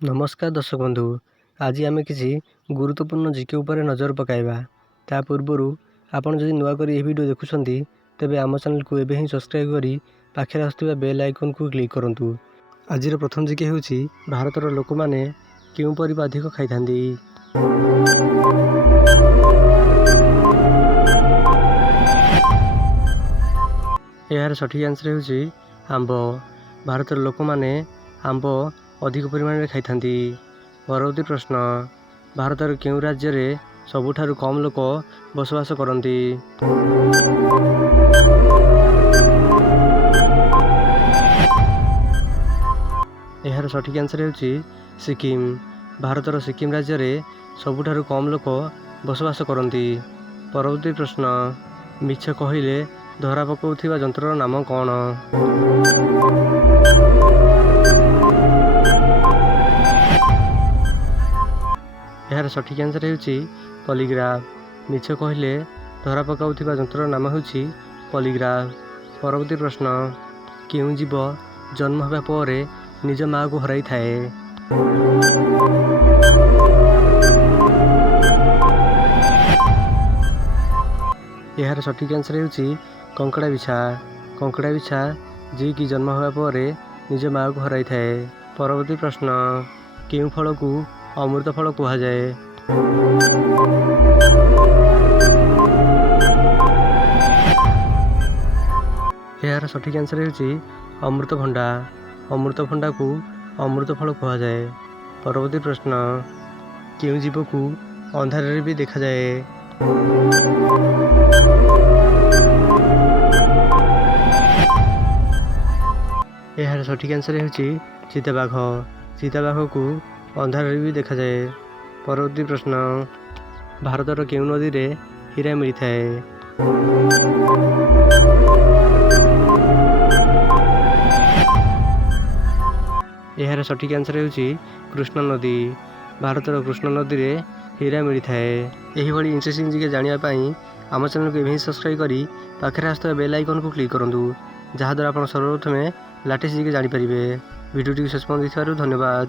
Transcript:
नमस्कार दर्शक बंधु, आज आम किसी गुरुत्वपूर्ण जीके उपर नजर पकाइबा। ता पूर्व आपन जदि नुआ करी वीडियो देखुछंती तेबे आम चैनल को एबे ही सब्सक्राइब करी पाखे आसुवा बेल आइकन को क्लिक करंतु। आज प्रथम जीके हेउची भारतर लोक माने केउ परिबा अधिक खाइथांदी। यार सठिक आंसर हेउची आंब। भारतर लोक माने आंब अधिक परिमाण में खाइथांती। परवर्ती प्रश्न, भारतर केउ राज्य रे सबुठारु कम लोक बसवास करती। यार सठिक आंसर हेउची सिक्किम। भारतर सिक्किम राज्य रे सबुठारु कम लोक बसवास करती। परवर्ती प्रश्न, मिछ कहिले धरा पकाउथिबा जंत्रर नाम कौन? यार सठिक आंसर हेउची पॉलीग्राफ। मिछ कहिले धरा पकाउथिबा जंत्रर नाम हेउची पॉलीग्राफ। परवर्ती प्रश्न, केउ जीव जन्म हेबा परे निज माँ को हराई थाए? यार सठिक आंसर हेउची कंकड़ा बिछा। कंकड़ा बिछा जी की जन्म हेबा परे निज माँ को हराई थाए। परवर्ती प्रश्न, केउ फल को अमृत फल कहा जाए? यार सठिक आंसर हेउची अमृतभंडा। अमृतभंडा को अमृत फल कहा जाए। परवर्ती प्रश्न, केउ जीव को अंधारे भी देखा जाए? यार सठिक आंसर हेउची चिताबाघ। चिताबाघ को अंधारे भी देखा जाए। परवर्ती प्रश्न, भारतर केउ नदी रे हीरा मिलता है? यार सठिक आंसर हेउची कृष्ण नदी। भारतर कृष्ण नदी रे हीरा मिलता है। यही भली इंटरेस्टिंग जीके जानिया पाई आम चैनल को एवं सब्सक्राइब करी पाखे आसुवा बेल आइकन को क्लिक करंतु, जहाद्वारा आप सर्वप्रथमे लाटेस्ट जीके जानी पारिबे। वीडियो टी शेष पर्यंत देखिबारु धन्यवाद।